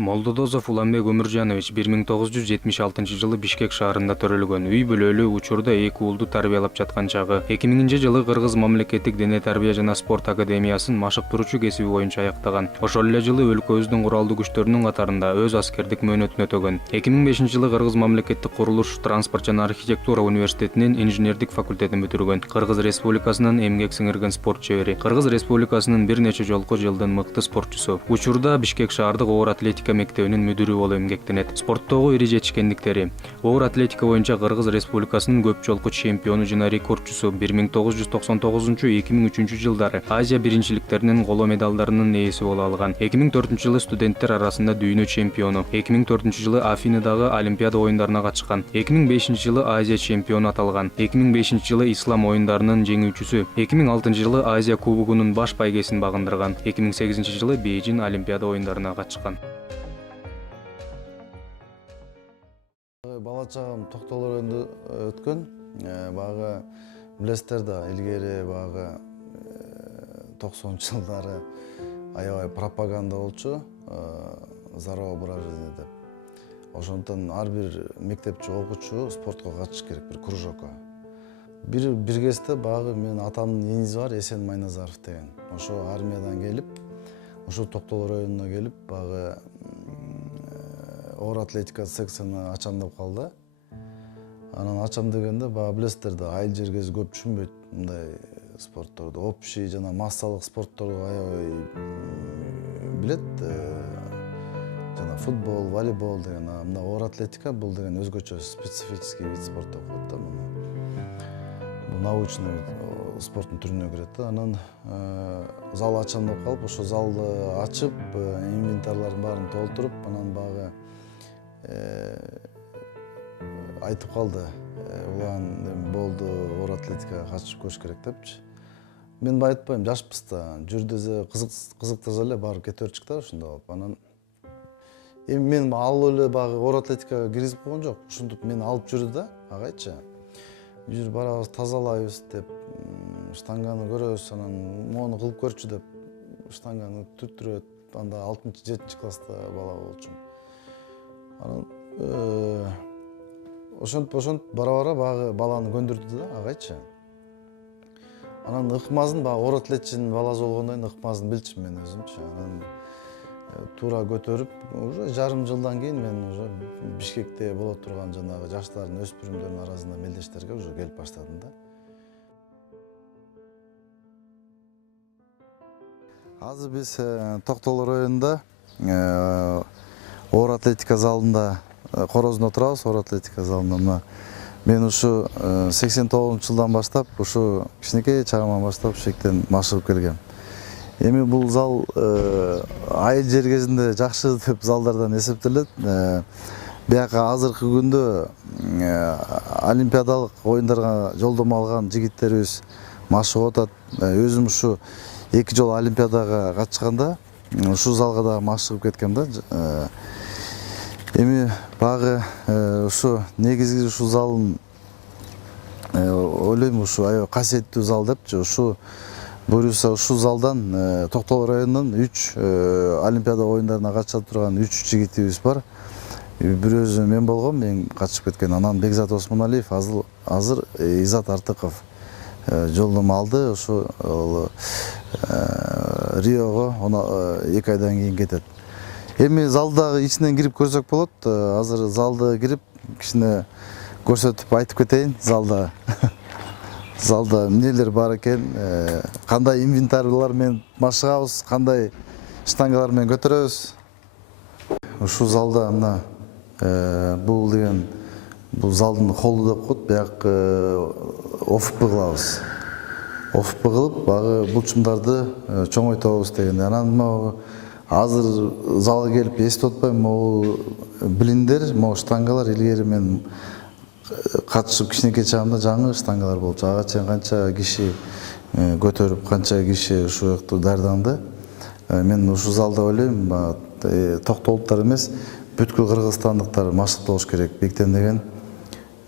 Молдодозов Уланбек Өмүржанович 1976-жылы Бишкек шаарында төрөлгөн. Үй бүлөлүү учурда 2 уулду тарбиялап жаткан чагы. 2000-жылы Кыргыз мамлекеттик дене тарбия жана спорт академиясын машыктыруучу кесиби боюнча аяктаган. Ошол эле жылы өлкөбүздүн куралдуу күчтөрүнүн катарында өз аскердик мөөнөтүн өтөгөн. 2005-жылы Кыргыз мамлекеттик курулуш, транспорт жана архитектура университетинин инженердик факультетин бүтүргөн. Кыргыз Республикасынын эмгек сиңирген спорт чебери. Кыргыз Республикасынын бир нече жолку жылдын мыкты спортчусу. Учурда Бишкек шаардык оор атлетика мектебинин мүдүрү болуп эмгектенет. Спорттогу ири жетишкендиктери: оор атлетика боюнча Кыргыз Республикасынын көп жолку чемпиону жана рекордчусу, 1999-2003 жылдары Азия биринчиликтеринин коло медалдарынын ээси боло алган. 2004 жылы студенттер арасында дүйнө чемпиону, 2004 жылы Афинадагы Олимпиада оюндарына катышкан, 2005 жылы Азия чемпиону аталган, 2005 жылы Ислам оюндарынын жеңүүчүсү, 2006 жылы Азия кубогунун баш байгесин багындырган, 2008 жылы Бейжин Олимпиада оюндарына катышкан. Бала чагым Токтол районунда өткөн. Багы билесиздер да, илгери багы 90-жылдары аябай пропаганда болчу, здоровое образование деп. Ошондон ар бир мектепчи окуучу спортко катыш керек, бир кружокко. Бир кезде багы менин атамдын энизи бар, Эсен Майназаров деген. Ошо армиядан келип, ошо Токтол районуна келип, багы оор атлетика секцияны ачам деп калды. Анан ачам дегенде багы билесиздер да, айыл жергеси көп түшүнбөйт мындай спортторду. Общий жана массалык спортторду аябай билет. Жана футбол, волейбол деген, мына оор атлетика бул деген өзгөчө специфический вид спорт деп коет да муну. Бул научный спорттун түрүнө кирет да. Анан зал ачам деп калып, ошо залды ачып, инвентарлардын баарын толтуруп, анан багы айтып калды. Улан болду, оор атлетикага катышып көрүш керек депчи. Мен айтпайм, жашпыз да, жүрдөзө кызыктырса эле барып кете берчик да ошондой болуп. Анан эми мен ал эле багы оор атлетикага киргизип койгон жок. Ушинтип мени алып жүрдү да, агайчы. Жүр барабыз, тазалайбыз деп, штанганы көрөбүз, анан мону кылып көрчү деп штанганы түрттүрөт. Анда 6-7 класста бала болчумун. Анан ошонтип бара багы баланы көндүрдү да, агайчы. Анан ыкмазын багы оор атлетчинин баласы болгондон кийин ыкмазын билчимин мен өзүмчү. Анан туура көтөрүп, уже жарым жылдан кийин мен уже Бишкекте боло турган жанагы жаштардын, өспүрүмдөрдүн арасында мелдештерге уже келип баштадым да. Азыр биз Токтол районунда оор атлетика залында, корозунда отурабыз, оор атлетика залында. Мен ушу 89-жылдан баштап, ушу кичинекей чагымдан баштап ушектен машыгып келгем. Эми бул зал айыл жергесинде жакшы деп залдардан эсептелет. Бияка азыркы күндө олимпиадалык оюндарга жолдомо алган жигиттерибиз машыгып атат. Өзүм ушу 2 жолу олимпиадага катышканда ушу залга да машыгып кеткем да. Эми багы ушу негизи ушу залдын ойлойм ушу аябай касиеттүү зал депчи. Ушу буюрса ушу залдан Токтол районунун 3 олимпиада оюндарына катышып турган 3 жигитибиз бар. Бирөөсү мен болгом, мен катышып кеткен. Анан Бекзат Осмоналиев, азыр Изат Артыков жолдомо алды. Ошо Риого 2 айдан кийин кетет. Эми залдагы ичинен кирип көрсөк болот. Азыр залды кирип кичине көрсөтүп айтып кетейин. Залда эмнелер бар экен, кандай инвентарлар менен машыгабыз, кандай штангалар менен көтөрөбүз. Ушу залда мына бул деген бул залдын холу деп коет, бияк ОФП кылабыз. ОФП кылып, багы булчумдарды чоңойтобуз деген. Анан азыр залга келип эстеп атпайм, могу билиндер, могу штангалар илгери мен катышып кичинекей чагымда жаңы штангалар болчу. Ага чейин канча киши көтөрүп, канча киши ушул жакта даярданды. Мен ушу залда ойлойм, токтолуктар эмес, бүткүл кыргызстандыктар машык болуш керек. Бектен деген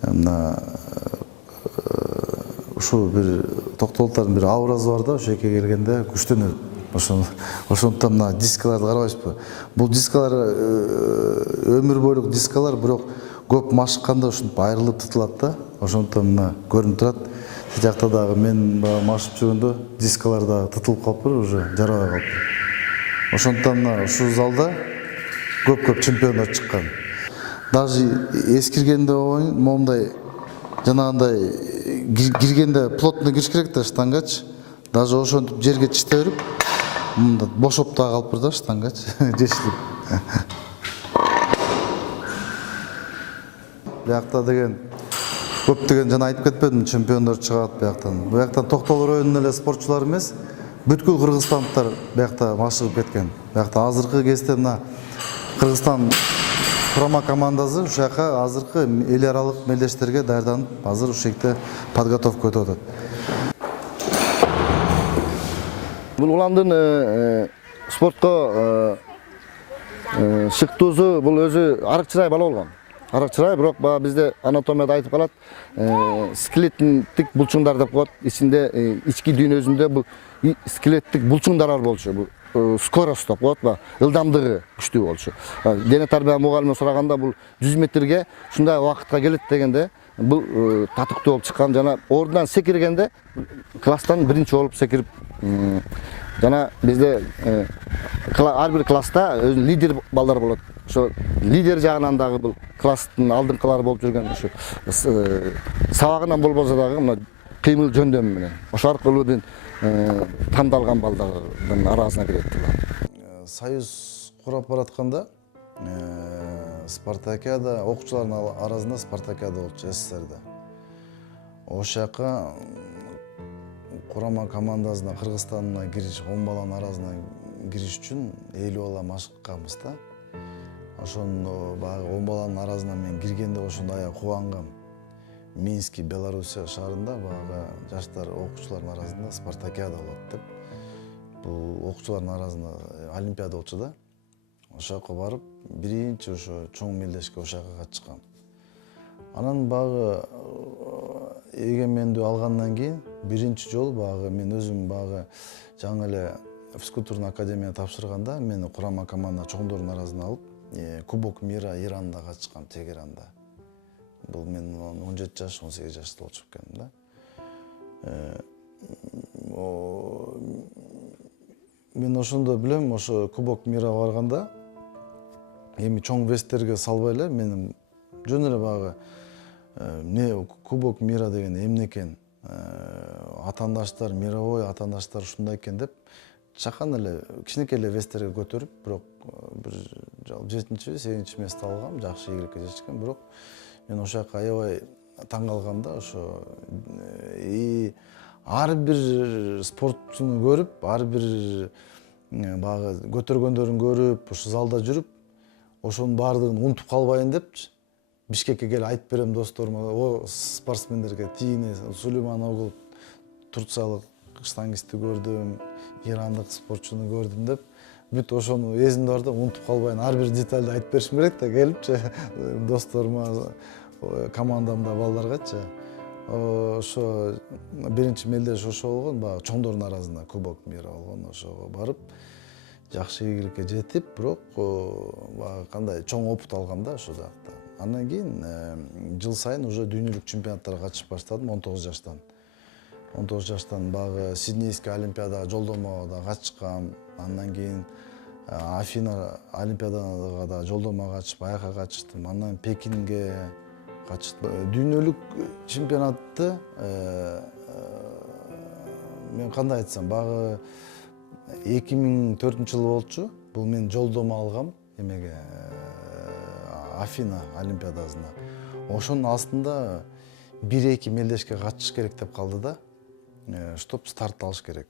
мына ушу бир токтолуктардын бир аурасы бар да, ошол жерге келгенде күчтөнөт. Ошондуктан мына дискаларды карабайсызбы? Бул дискалар өмүр бойлук дискалар, бирок көп машыкканда ушинтип айрылып тытылат да. Ошондуктан мына көрүнүп турат. Тил жакта дагы мен машып жүргөндө дискалар дагы тытылып калыптыр, уже жарабай калыптыр. Ошондуктан мына ушул залда көп чемпиондор чыккан. Даже эскиргенде момундай жанагындай киргенде плотно кириш керек да штангачы. Даже ошентип жерге чите берип, мында бошоп дагы калыптыр да штангачы, жешилип. Биякта деген көптөгөн жана айтып кетпедимби, чемпиондор чыгат бияктан. Бияктан Токтогул районунун эле спортчулары эмес, бүткүл кыргызстандыктар биякта машыгып кеткен. Биякта азыркы кезде мына Кыргызстан құрама командасы ушул жака азыркы эл аралык мелдештерге даярданып, азыр ушул жерде подготовка өтүп атат. Бул уландын спортко шыктуусу бул өзү арык чырай бала болгон. Арык чырай, бирок бизде анатомияда айтып калат, скелеттик булчуңдар деп коет. Ичинде ички дүйнөсүндө бул скелеттик булчуңдар бар болчу. Бул скорость деп коет, ылдамдыгы күчтүү болчу. Дене тарбия мугалими сураганда бул 100 метрге ушундай убакытка келет дегенде, бул татыктуу болуп чыккан. Жана ордунан секиргенде класстан биринчи болуп секирип, жана бизде ар бир класста лидер балдар болот. Ошо лидер жагынан дагы бул класстын алдыңкылары болуп жүргөн ушу сабагынан болбосо дагы мына кыймыл жөндөмү менен ошо аркылуу бир тандалган балдардын арасына кирет. Союз курап баратканда спартакиада окуучулардын арасында спартакиада болчу СССРде. Ошол жака курама командасына Кыргызстанга кириш, 10 баланын арасына кириш үчүн 50 бала машыкканбыз да. Ошондо баягы 10 баланын арасына мен киргенде ошондо аябай кубангам. Минск, Белоруссия шаарында баягы жаштар окуучулардын арасында спартакиада болот деп. Бул окуучулардын арасында олимпиада болчу да. Ошол жака барып, биринчи ошо чоң мелдешке ошол жака катышкам. Анан баягы эгемендүү алгандан кийин биринчи жолу баягы мен өзүм баягы жаңы эле физкультурный академия тапшырганда мени курама команда чоңдордун арасына алып, Кубок мира Иранда катышкам, Тегеранда. Бул мен 17 жаш, 18 жашта болчу экенмин да. Мен ошондо билем, ошо Кубок мирага барганда эми чоң вестерге салбай эле менин жөн эле баягы эмне Кубок мира деген эмне экен, атаандаштар, мировой атаандаштар ушундай экен деп чакан эле кичинекей эле вестерге көтөрүп, бирок бир 7-8 место алгам, жакшы ийгиликке жетишкен, бирок мен ошол жака аябай таң калгам да, ошо ар бир спортчуну көрүп, ар бир баягы көтөргөндөрүн көрүп, ушу залда жүрүп, ошонун баардыгын унутуп калбайын депчи. Бишкекке келип айтып берем досторума, о спортсмендерге, тигине Сулейман Огул турциялык штангистти көрдүм, ирандык спортчуну көрдүм деп, бүт ошону эсимде бар да, унутуп калбайын, ар бир детальды айтып беришим керек да, келипчи досторума, командамда балдаргачы. Ошо биринчи мелдеш ошо болгон, баягы чоңдордун арасында Кубок мира болгон, ошого барып жакшы ийгиликке жетип, бирок баягы кандай чоң опыт алгам да ошол жакта. Андан кийин жыл сайын уже дүйнөлүк чемпионаттарга катышып баштадым 19 жаштан. 19 жаштан баягы Сиднейский олимпиадага жолдомо да катышкам. Андан кийин Афина олимпиадага да жолдомо катышып, аяка катыштым. Андан Пекинге катыштым. Дүйнөлүк чемпионатты мен кандай айтсам, баягы 2004-жылы болчу. Бул мен жолдомо алгам эмеге Афина олимпиадасына. Ошонун астында 1-2 мелдешке катышыш керек деп калды да, чтоб старт алыш керек.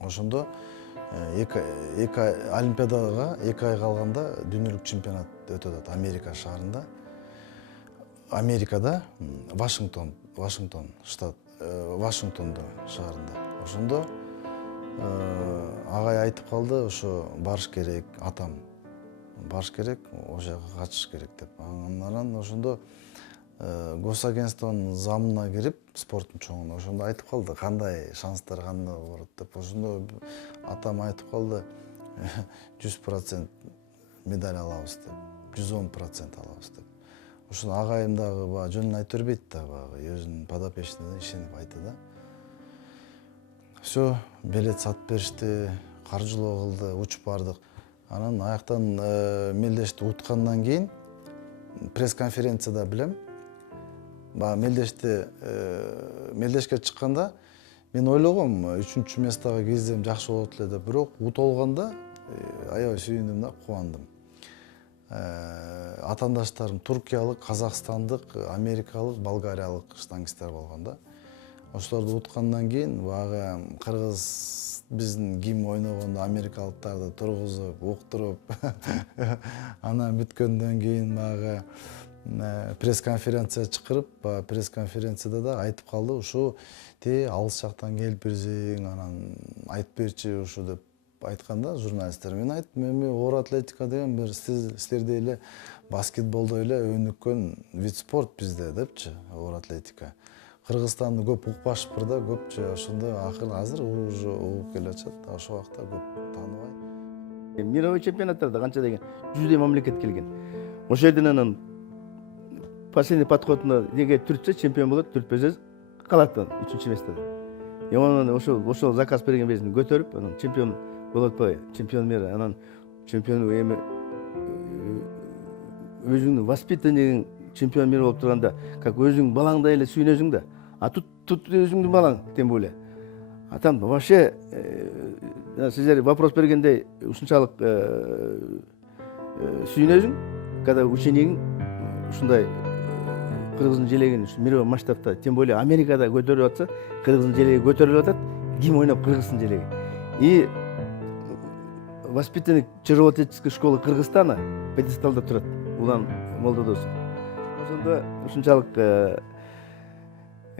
Ошондо эки олимпиадага 2 ай калганда дүйнөлүк чемпионат өтүп атат Америка шаарында. Америкада Вашингтон штат, Вашингтондо шаарында. Ошондо агай айтып калды, ошо барыш керек, атам барыш керек, ошол жака катышыш керек деп. Анан ошондо госагентствонун замына кирип спорттун чоңуна ошондо айтып калды кандай шанстар кандай болот деп. Ошондо атам айтып калды 100% медаль алабыз деп, 110% алабыз деп. Ошону агайым дагы баягы жөнүн айтып бербейт да, баягы өзүнүн подопечныйына ишенип айтты да. Все, билет сатып беришти, каржылоо кылды, учуп бардык. Анан аяктан мелдешти уткандан кийин пресс-конференцияда билем, мелдешке чыкканда мен ойлогом 3-чү местага кирсем жакшы болот эле деп, бирок утуп алганда аябай сүйүндүм да, кубандым. Атаандаштарым туркиялык, казакстандык, америкалык, болгариялык штангисттер болгон да. Ошолорду уткандан кийин баягы кыргыз биздин гимн ойногондо америкалыктарды тургузуп, уктуруп, анан бүткөндөн кийин баягы пресс-конференция чакырып, пресс-конференцияда да айтып калды, ушу алыс жактан келип бирсең, анан айтып берчи ушу деп айтканда журналисттер. Мен айттым, эми оор атлетика деген бир силердей эле баскетболдой эле өнүккөн вид спорт бизде депчи, оор атлетика. Кыргызстанды көп укпашыппыр да, көпчү ошондо азыр уже угуп келе атышат. Ошол убакта көп тааныбай. Мировой чемпионаттарда канча деген 100 мамлекет келген. Ошол жерден анан последний подходуна неге түртсө чемпион болот, түртпөсө калат 3-чү местеде. Анан ошол заказ берген безин көтөрүп, анан чемпион болот атпайбы? Чемпион мира, анан чемпион эми өзүңдүн воспитаниең чемпион мира болуп турганда, как өзүң балаңдай эле сүйүнөсүң да. А тут өзүңдүн балаң тем более. А там вообще сиздер вопрос бергендей ушунчалык сүйүнөсүң, когда учениең ушундай кыргыздын желегин мировой масштабта, тем более Америкада көтөрүп атса, кыргыздын желеги көтөрүлүп атат, ким ойноп кыргыздын желеги. И воспитанник Червотеческой школы Кыргызстана пьедесталда турат, Улан Молдодос. Ошондо ушунчалык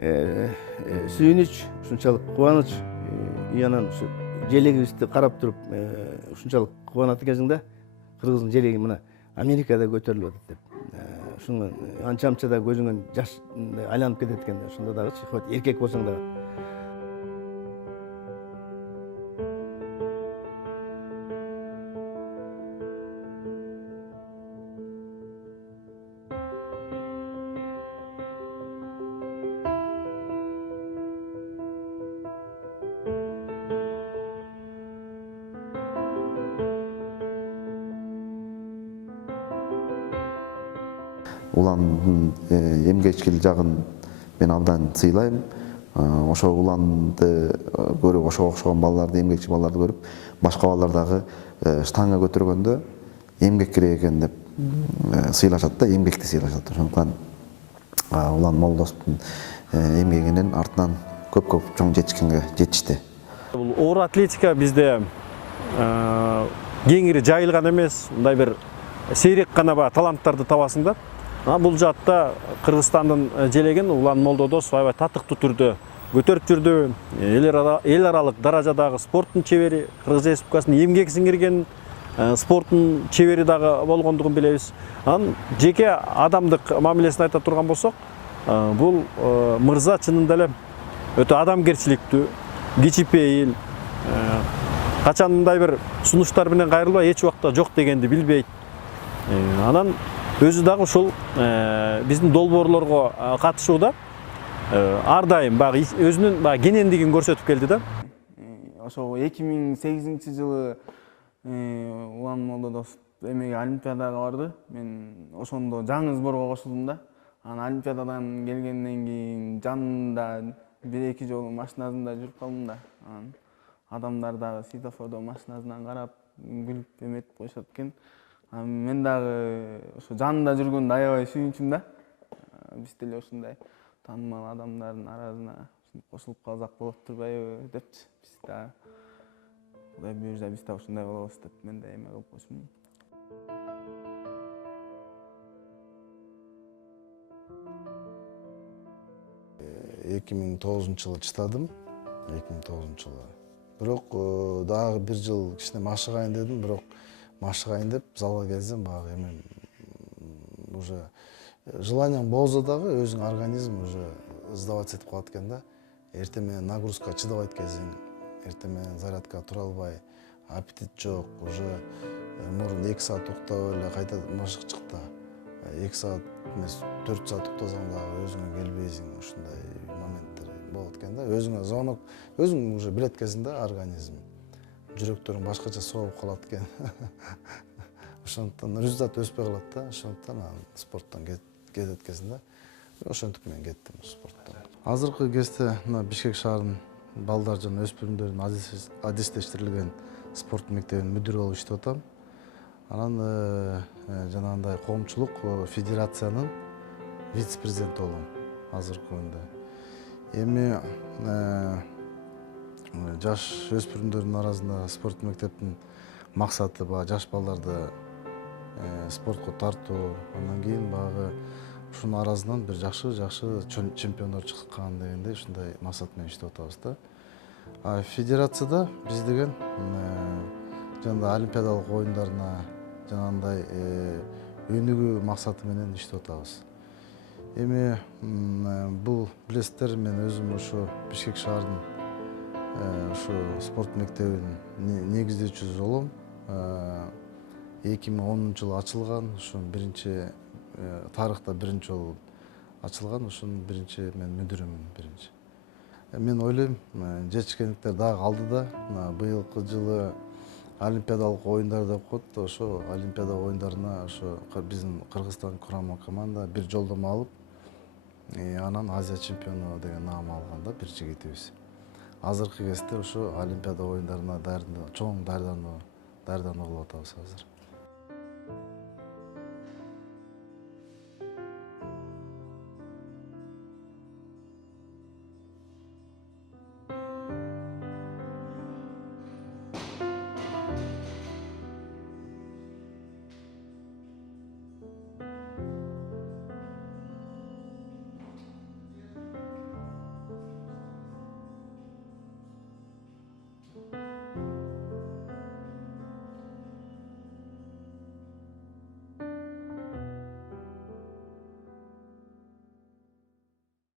сүйүнүч, ушунчалык кубаныч, и анан ушу желегибизди карап туруп ушунчалык кубанат экенсиң да, кыргыздын желеги мына Америкада көтөрүлүп атат деп. Ушуну анча-мынча да көзүңөн жаш айланып кетет экен. Ошондо дагы хоть эркек болсоң дагы. Уландын эмгечкил жагын мен абдан сыйлайм. Ошо уланды көрүп, ошого окшогон балдарды, эмгекчи балдарды көрүп, башка балдар дагы штанга көтөргөндө эмгек керек экен деп сыйлашат да, эмгекти сыйлашат. Ошондуктан Улан Молдосовдун эмгегинин артынан көп чоң жетишкенге жетишти. Бул оор атлетика бизде кеңири жайылган эмес, мындай бир сейрек гана таланттарды табасың да. Бул жаатта Кыргызстандын желегин Улан Молдодосов аябай татыктуу түрдө көтөрүп жүрдү. Эл аралык даражадагы спорттун чебери, Кыргыз Республикасынын эмгек сиңирген спорттун чебери дагы болгондугун билебиз. Анан жеке адамдык мамилесин айта турган болсок, бул мырза чынында эле өтө адамгерчиликтүү, кичипейил, качан мындай бир сунуштар менен кайрылбай эч убакта жок дегенди билбейт. Анан өзү дагы ушул биздин долбоорлорго катышууда ар дайым баягы өзүнүн кенендигин көрсөтүп келди да. Ошо 2008-жылы Улан Молдодосов эмеге олимпиадага барды. Мен ошондо жаңы сборго кошулдум да. Анан олимпиададан келгенден кийин жанында 1-2 жолу машинасында жүрүп калдым да. Анан адамдар дагы светофордо машинасынан карап күлүп эметип коюшат экен. Мен дагы ошо жанында жүргөндө аябай сүйүнчүм да. Биз деле ушундай таанымал адамдардын арасына кошулуп калсак болот турбайбы депчи. Биз да Кудай буйрса биз да ушундай болобуз деп мен да эме кылып койсумун. 2009-жылы чыдадым. 2009-жылы. Бирок дагы бир жыл кичине машыгайын дедим, бирок машыгайын деп залга келсем, баягы эми уже желанияң болсо дагы өзүң организм уже сдавать этип калат экен да. Эртең менен нагрузка чыдабайт экенсиң, эртең менен зарядка тура албай, аппетит жок, уже мурун 2 саат уктап эле кайта машык чык да. 2 саат эмес 4 саат уктасаң дагы өзүңө келбейсиң, ушундай моменттер болот экен да. Өзүңө звонок, өзүң уже билет экенсиң да организм. Жүрөктөрүң башкача согуп калат экен. Ошондуктан результат өспөй калат да, ошондуктан спорттон кетет экенсиң да. Ошентип мен кеттим спорттон. Азыркы кезде мына Бишкек шаарынын балдар жана өспүрүмдөрүн адистештирилген спорт мектебинин мүдүрү болуп иштеп атам. Анан жанагындай коомчулук федерациянын вице-президенти болом азыркы күндө. Эми жаш өспүрүмдөрдүн арасында спорт мектептин максаты баягы жаш балдарды спортко тартуу, андан кийин баягы ушунун арасынан бир жакшы чемпиондор чыккан дегендей ушундай максат менен иштеп атабыз да. А федерацияда биз деген жанагындай олимпиадалык оюндарына жанагындай өнүгүү максаты менен иштеп атабыз. Эми бул билесиздер, мен өзүм ушу Бишкек шаарынын ушу спорт мектебинин негиздөөчүсү болом. 2010-жылы ачылган, ушу биринчи тарыхта биринчи жолу ачылган, ушунун биринчи мен мүдүрүмүн биринчи. Мен ойлойм, жетишкендиктер дагы калды да. Быйылкы жылы олимпиадалык оюндар деп коет. Ошо олимпиада оюндарына ошо биздин Кыргызстан курама команда бир жолдомо алып, анан Азия чемпиону деген наам алган да, бир жигитибиз. Азыркы кезде ошо олимпиада оюндарына чоң даярдануу кылып атабыз азыр.